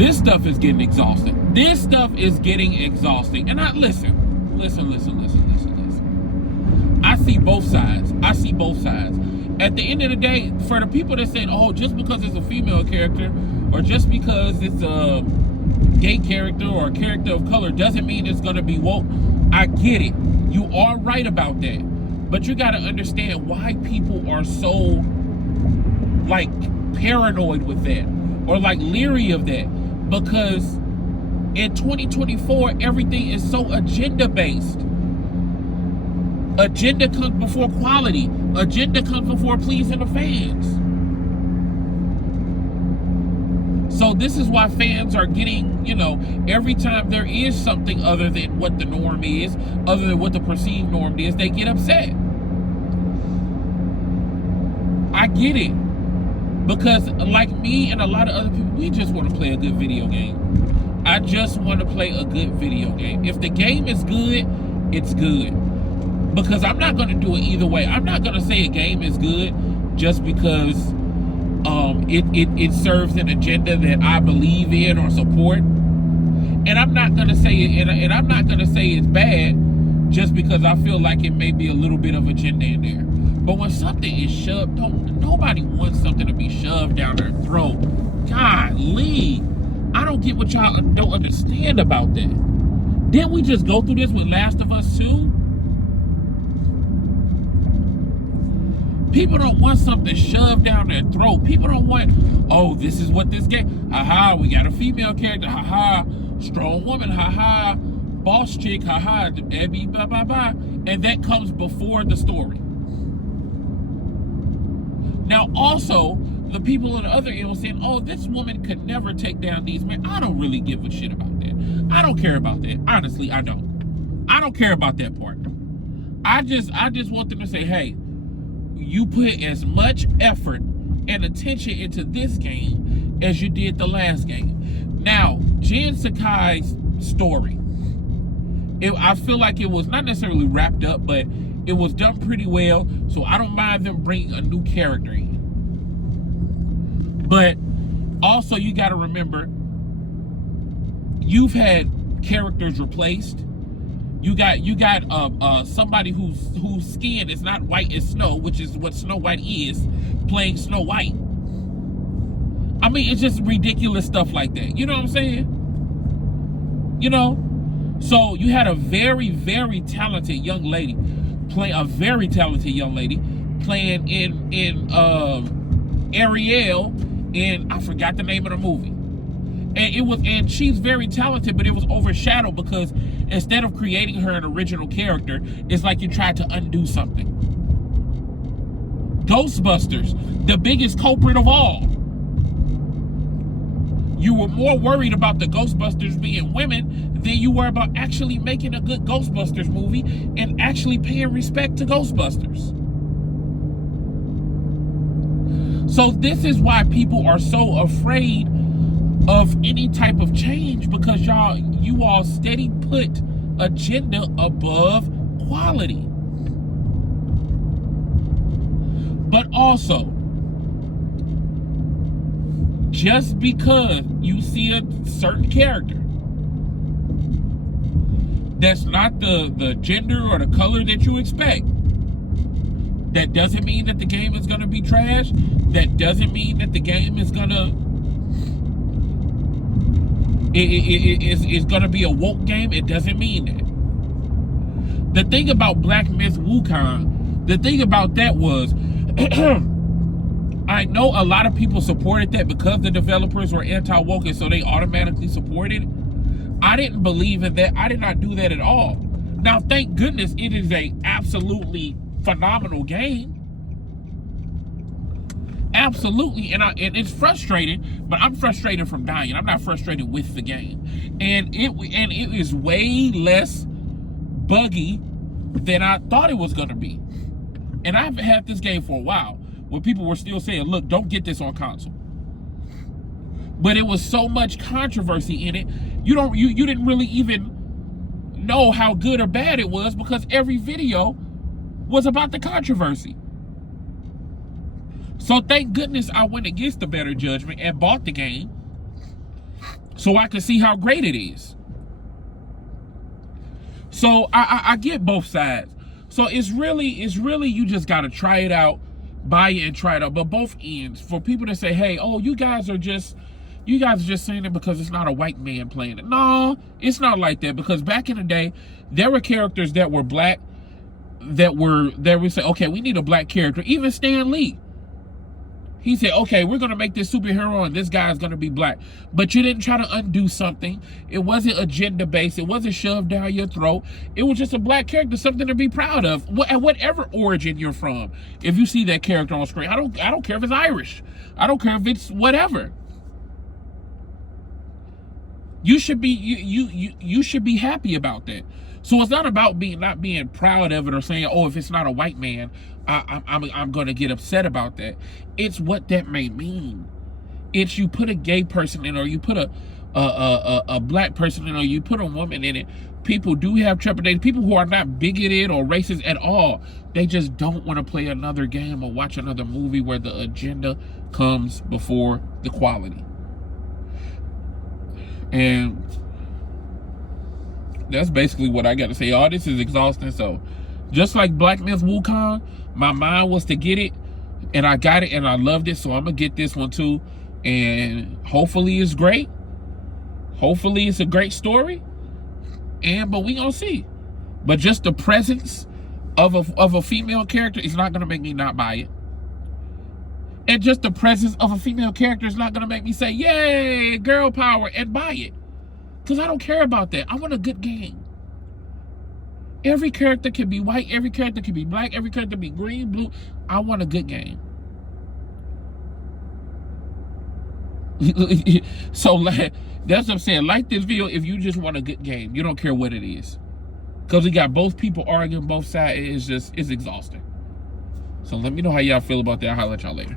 This stuff is getting exhausting. This stuff is getting exhausting. And listen. I see both sides. At the end of the day, for the people that say, oh, just because it's a female character or just because it's a gay character or a character of color doesn't mean it's going to be woke. I get it. You are right about that. But you got to understand why people are so, like, paranoid with that or, like, leery of that. Because in 2024, everything is so agenda-based. Agenda comes before quality. Agenda comes before pleasing the fans. So this is why fans are getting, you know, every time there is something other than what the norm is, other than what the perceived norm is, they get upset. I get it. Because like me and a lot of other people, we just want to play a good video game. I just want to play a good video game. If the game is good, it's good. Because I'm not going to do it either way. I'm not going to say a game is good just because it serves an agenda that I believe in or support. And I'm not going to say it, and I'm not going to say it's bad just because I feel like it may be a little bit of agenda in there. But when something is shoved, nobody wants something to be shoved down their throat. Golly, I don't get what y'all don't understand about that. Didn't we just go through this with Last of Us 2? People don't want something shoved down their throat. People don't want, oh, this is what this game. Haha, we got a female character. Haha, strong woman. Haha, boss chick. Haha, Abby, blah, blah, blah. And that comes before the story. Now, also, the people on the other end were saying, oh, this woman could never take down these men. I don't really give a shit about that. I don't care about that. Honestly, I don't. I don't care about that part. I just want them to say, hey, you put as much effort and attention into this game as you did the last game. Now, Jin Sakai's story, I feel like it was not necessarily wrapped up, but it was done pretty well, so I don't mind them bringing a new character in. But also, you got to remember, you've had characters replaced. You got somebody whose skin is not white as snow, which is what Snow White is, playing Snow White. I mean, it's just ridiculous stuff like that. You know what I'm saying? You know? So you had a very, very talented young lady playing in Ariel in, I forgot the name of the movie. And she's very talented, but it was overshadowed because instead of creating her an original character, it's like you tried to undo something. Ghostbusters, the biggest culprit of all. You were more worried about the Ghostbusters being women than you were about actually making a good Ghostbusters movie and actually paying respect to Ghostbusters. So this is why people are so afraid of any type of change, because you all steady put agenda above quality. But also, just because you see a certain character that's not the gender or the color that you expect, that doesn't mean that the game is going to be trash. That doesn't mean that the game is going to it's going to be a woke game. It doesn't mean that. The thing about Black Myth Wukong, the thing about that was, I know a lot of people supported that because the developers were anti-woke, and so they automatically supported it. I didn't believe in that. I did not do that at all. Now, thank goodness it is a absolutely phenomenal game. Absolutely, and it's frustrating, but I'm frustrated from dying. I'm not frustrated with the game, and it is way less buggy than I thought it was gonna be. And I've had this game for a while, where people were still saying, "Look, don't get this on console." But it was so much controversy in it, you didn't really even know how good or bad it was because every video was about the controversy. So thank goodness I went against the better judgment and bought the game, so I can see how great it is. So I get both sides. So it's really you just gotta try it out, buy it and try it out. But both ends, for people to say, hey, oh, you guys are just saying it because it's not a white man playing it. No, it's not like that. Because back in the day, there were characters that were black that we say, okay, we need a black character. Even Stan Lee. He said, okay, we're going to make this superhero and this guy is going to be black. But you didn't try to undo something. It wasn't agenda-based. It wasn't shoved down your throat. It was just a black character, something to be proud of. At whatever origin you're from, if you see that character on screen, I don't care if it's Irish. I don't care if it's whatever. You should be you should be happy about that. So it's not about not being proud of it or saying, oh, if it's not a white man, I'm going to get upset about that. It's what that may mean. It's you put a gay person in, or you put a black person in, or you put a woman in it. People do have trepidation. People who are not bigoted or racist at all, they just don't want to play another game or watch another movie where the agenda comes before the quality. And that's basically what I got to say. All this is exhausting. So just like Black Myth Wukong, my mind was to get it, and I got it, and I loved it. So I'm going to get this one too. And hopefully it's great. Hopefully it's a great story. But we going to see. But just the presence of a female character is not going to make me not buy it. And just the presence of a female character is not going to make me say, yay, girl power, and buy it. Because I don't care about that. I want a good game. Every character can be white. Every character can be black. Every character can be green, blue. I want a good game. So that's what I'm saying. Like this video if you just want a good game. You don't care what it is. Because we got both people arguing both sides. It's exhausting. So let me know how y'all feel about that. I'll holler at y'all later.